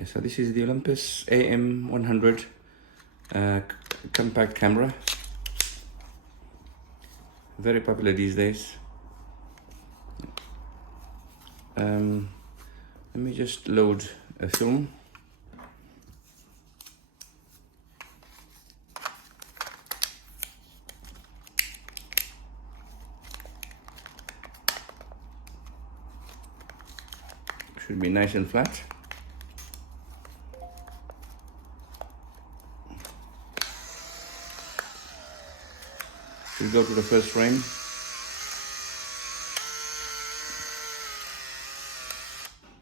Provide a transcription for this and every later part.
Okay, so this is the Olympus AM100 compact camera. Very popular these days. Let me just load a film. Should be nice and flat. We'll go to the first frame.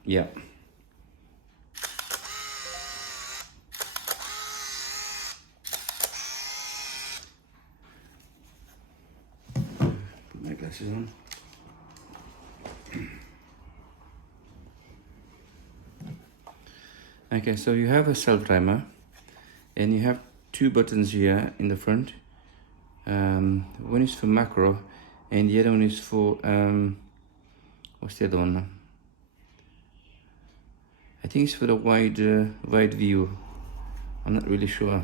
Yeah. Put my glasses on. Okay, so you have a self timer and you have two buttons here in the front. One is for macro and the other one is for what's the other one? I think it's for the wide view. I'm not really sure.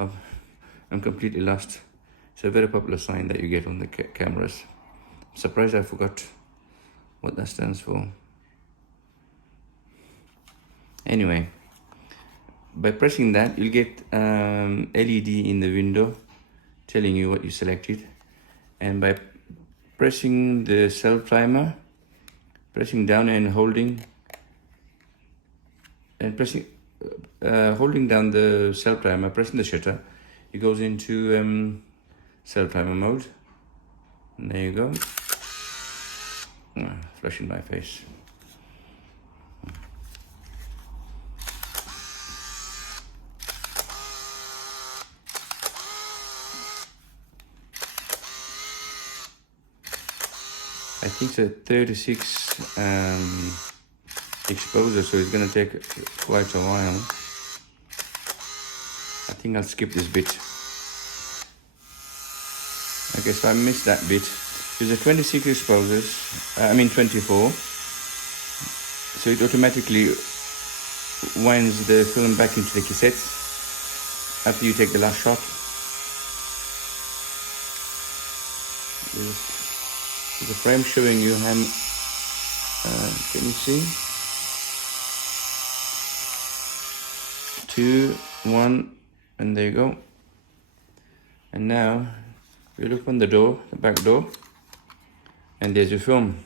I'm completely lost. It's a very popular sign that you get on the cameras. I'm surprised I forgot what that stands for. Anyway, by pressing that, you'll get LED in the window telling you what you selected. And by pressing the self timer, pressing down and holding down the self timer, pressing the shutter, it goes into self timer mode. And there you go. Flash in my face. I think it's a 36 exposure, so it's gonna take quite a while. I think I'll skip this bit. Okay, so I missed that bit. There's a 26 exposures, 24. So it automatically winds the film back into the cassettes after you take the last shot. There's a frame showing you how, can you see? 2, 1, and there you go. And now you look on the door, the back door, and there's your film.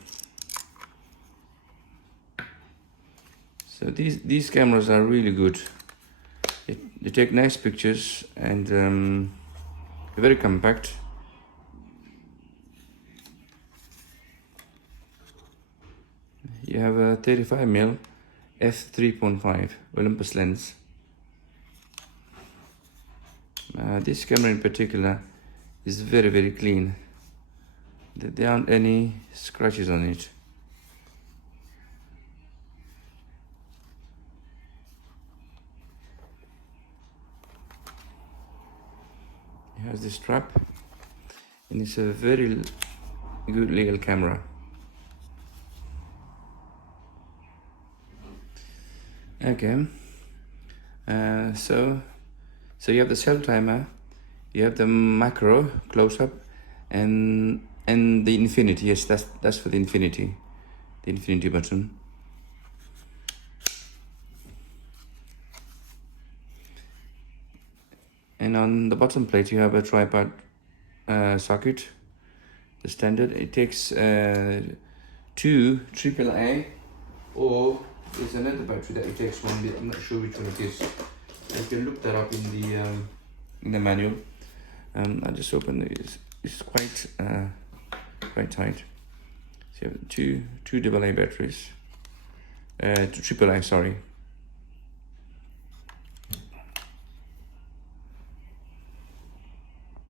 So these cameras are really good. They take nice pictures and they're very compact. You have a 35mm f3.5 Olympus lens. This camera in particular is very, very clean. There aren't any scratches on it. It has this strap and it's a very good little camera. Okay, so you have the self timer, you have the macro close up, and the infinity. Yes, that's for the infinity button. And on the bottom plate you have a tripod socket, the standard. It takes 2 AAA, or there's another battery that it takes one, I'm not sure which one it is. You can look that up in the manual. I just opened it. It's quite tight. So you have two AA batteries, AAA, sorry.